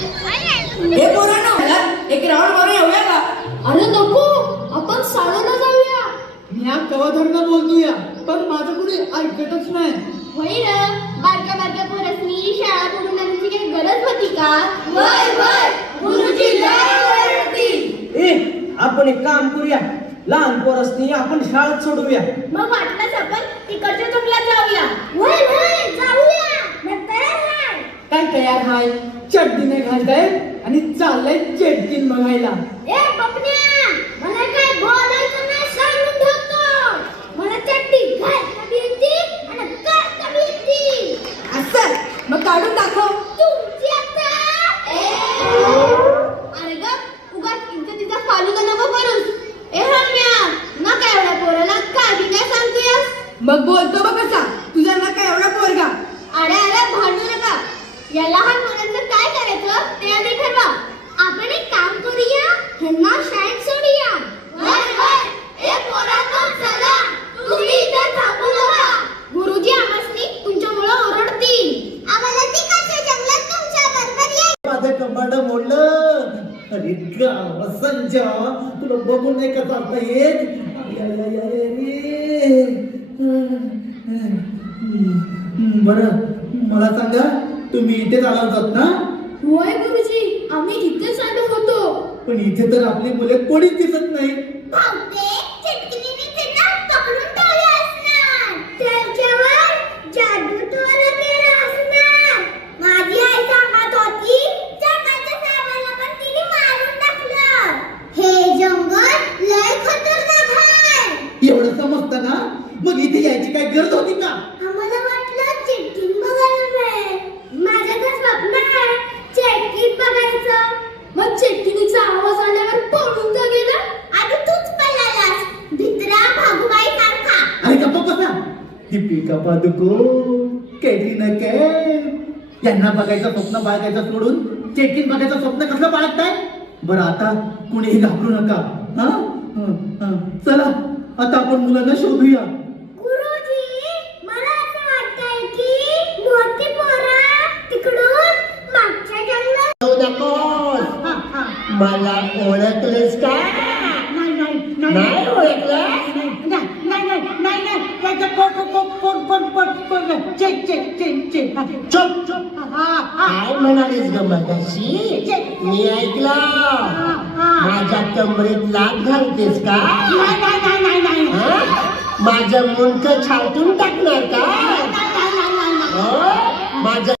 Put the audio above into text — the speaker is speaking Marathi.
हे पोरांनो, एक राऊंड मारून येऊया का? अरे नको, आपण साडूला जाऊया. मी कवाधरला बोलतोया, पण माझं कुणी ऐकतच नाही. होई ना, बारक्या बारक्या पोरांनी शाळा करून आणण्याची काही गरज होती का? वय वय, गुरुजी लय ओरडतील. आपण एक काम करूया, लहान पोरांनी आपण शाळेत सोडूया. मग वाटलंच आपण तिकडच्या जंगलात जाऊया. वय वय, जाऊया. मग तयार आहे. काय तयार हाय? चड्डी नाही घालताय आणि चाललंय चेटकीन बघायला. ए पपन्या, मला काय बोलायचं नाही सांगून ठेवतो. मला चड्डी घालता येते आणि काढता येते. असं मग काढून दाखव. तुमची आता अरे ग, उगाच इथं तिचा फालुदा नको करूस. ए रम्या, नका एवढ्या पोराला काही काय सांगतोयस? मग बोलतो बघ कसा, तुझा ना काय एवढा पोरगा. अरे अरे भांडू नका. या लहान मुलांचं काय करायचं ते आधी ठरवा. आपण एक काम करूया, ह्यांना शाळेत सोडूया. वय वय, ए पोरांनो चला, तुम्ही इथं थांबू नका. गुरुजी आम्हासनी तुमच्यामुळे ओरडतील. आम्हाला तिकडच्या जंगलात तुमच्या बरोबर यायचं. माझं कपाट मोडलं. अरे संजय, तुला बघून नाही का चालता येत? बरं, मला सांगा, तुम्ही इथेच आला होतात ना? होय गुरुजी, आम्ही इथेच आलो होतो. पण इथे तर आपली मुले कोणीच दिसत नाही. बहुतेक चिटकिनीने त्यांना पकडून ठेवलं असणार. त्यांच्यावर जादूटोना केलं असणार. माझी आई सांगत होती, जंगलाच्या सापाला पण तिने मारून टाकलं. हे जंगल लय खतरनाक आहे. एवढं समजतं ना? मग इथे यायची काय गरज होती का? आम्हाला वाटलं चिटकीन बघायला मिळेल. माझं तर स्वप्न आहे चिटकीन बघायचं. मग चिटकिनीचा आवाज आल्यावर पळून का गेला? आधी तूच पळालास, भित्रा भागुबाई सारखा. अरे गप्पा बसा. दीपिका पादुकोण, कॅटरीना कैफ यांना बघायचं स्वप्न बाळगायचं सोडून चेकिंग बघायचं स्वप्न कसं बाळगताय? बरं, आता कुणीही घाबरू नका. हा, चला आता आपण मुलांना शोधूया. गुरुजी, मला असं वाटतंय की मोठी पोरं तिकडून मागच्या जंगलात. मला ओळखलेस का? नाही ओळखलं? चुप चुप. काय म्हणालीस ग मगाशी? मी ऐकलं. माझ्या कमरेत लाग घालतेस का? माझं मुंडक छाटून टाकणार का? माझं